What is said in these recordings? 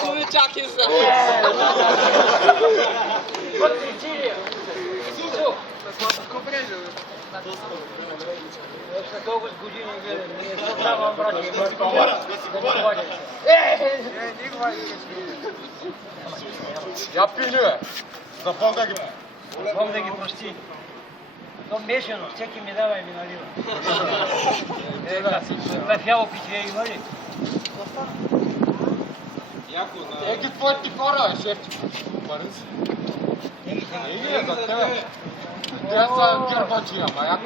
Kurczak jest za... Kogoś godziny nie zostawam brać. Я пилю. За Бога ги. Бог да ги прости. То мешано, всеки ми дава и ми налива. Кафяло питие има ли? Еки твоите хора, шефче. Пари си. Еги за тебе. Тя са гербачи, ама я.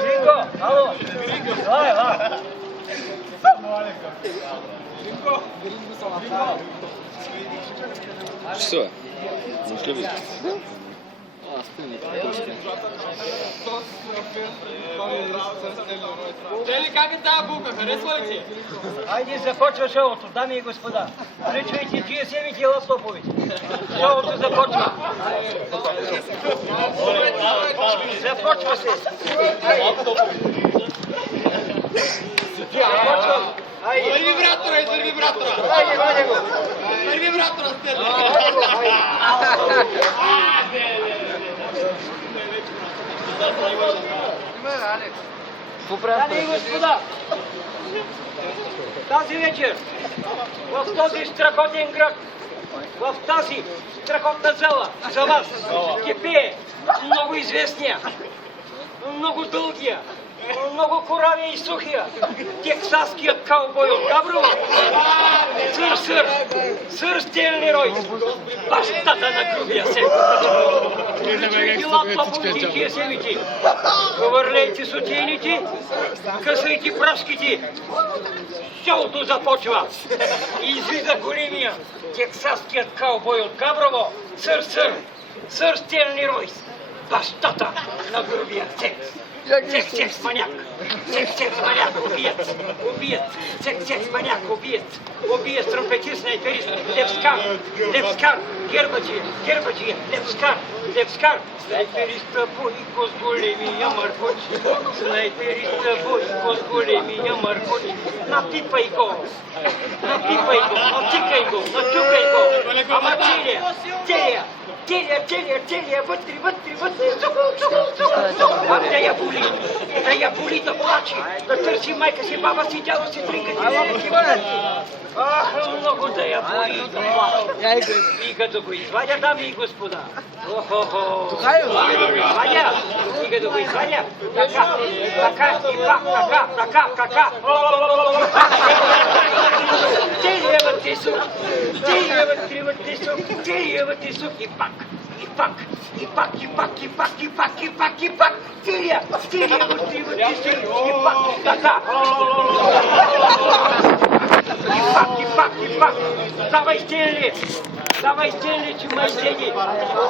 Гринго, ало. Давай. Что? Ну, что вы? Дали как е тази бука? Харесва ли ти? Айде започва шоуто, дами и господа. Включвайте GSM и телескоповете. Шоуто започва. Започва се. Започва. Айде. Върви вратора, извърви вратора. Айде, вади го. Върви вратора, Стели. Дами и господа, тази вечер в този страхотен град, в тази страхотна зала за вас ще пее много известния, много дългия, много коравия и сухия тексаският каубой от Габрово, сър Стенли Ройс, бащата на грубия сек. Включвайте лаптоповете и GSM-ите, хвърляйте сотейните, късайте прашките. Шоуто започва. Излиза големия тексаският каубой от Габрово, сър Стенли Ройс, бащата на грубия секс. Секс маняк, убиец, секс маняк, убиец, тромпетист, снайперист, левскар, гербаджия, левскар, снайпериста Бойко с големия маркоч, напипай го, натикай го, натюкай го, ама целия, вътре, сук, да я боли, да плаче, да търси майка си, баба си, дядо си, тринкати. Ах, много да я боли, да плаче. Стига да го извадя, дами и господа. Охо-хо. Стига да го извадя. Така, и пак, така. Целия вътре сук, и пак. И пак, целия вътре сук, и пак, така. И пак. Давай, Стенли, че май седи.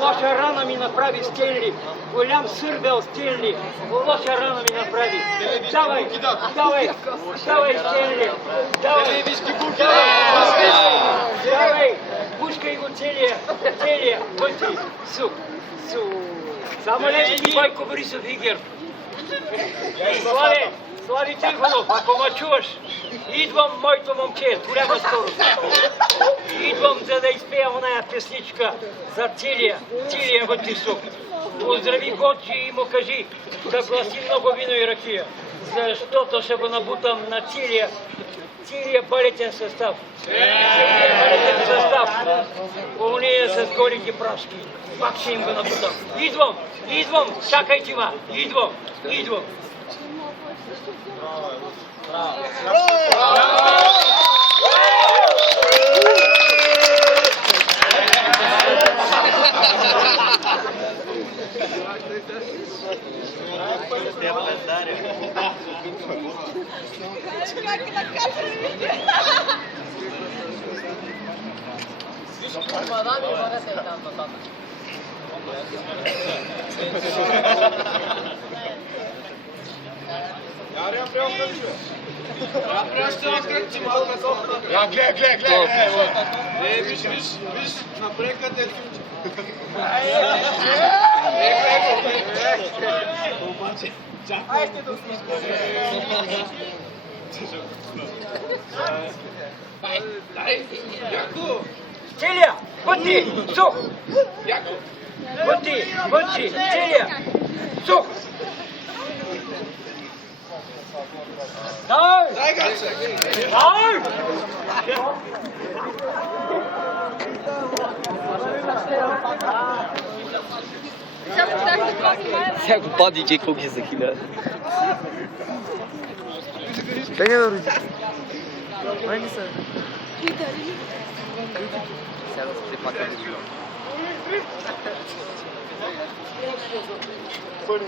Лоша рана ми направи Стенли. Голям сърбел Стенли. Лоша рана ми направи. Давай, Стенли. Давай, пускай го целия, вътре. Сук. Само лежи Бойко Борисов и Герб. Слави Трифонов, ако ме чуваш, идвам, моето момче, с голяма скорост. Идвам, за да изпея оная песничка за целия вътре сук. Поздрави Годжи и му кажи да гласи много вино и ракия, защото ще го набутам на целия балетен състав. Уния с голите прашки. Пак ще им го набутам. Идвам, чакайте ма, идвам. Яря, прямо Ja proszę odkręci małkę sobie. Ja, gle. Nie, wiesz, na projektę też. Jakub! Celia, Bunty, such! Jakub! Bunty, Celia, such! Daj! Daj gaczek! Daj! Jak body cię kupi za chwilę. Tak nie robić. Fajnie sobie. Teraz ty patrzę. Sorry.